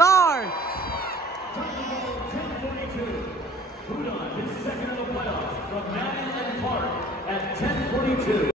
Lord. 10:42. Hudon is second in the playoffs from Madden and Park at 10:42.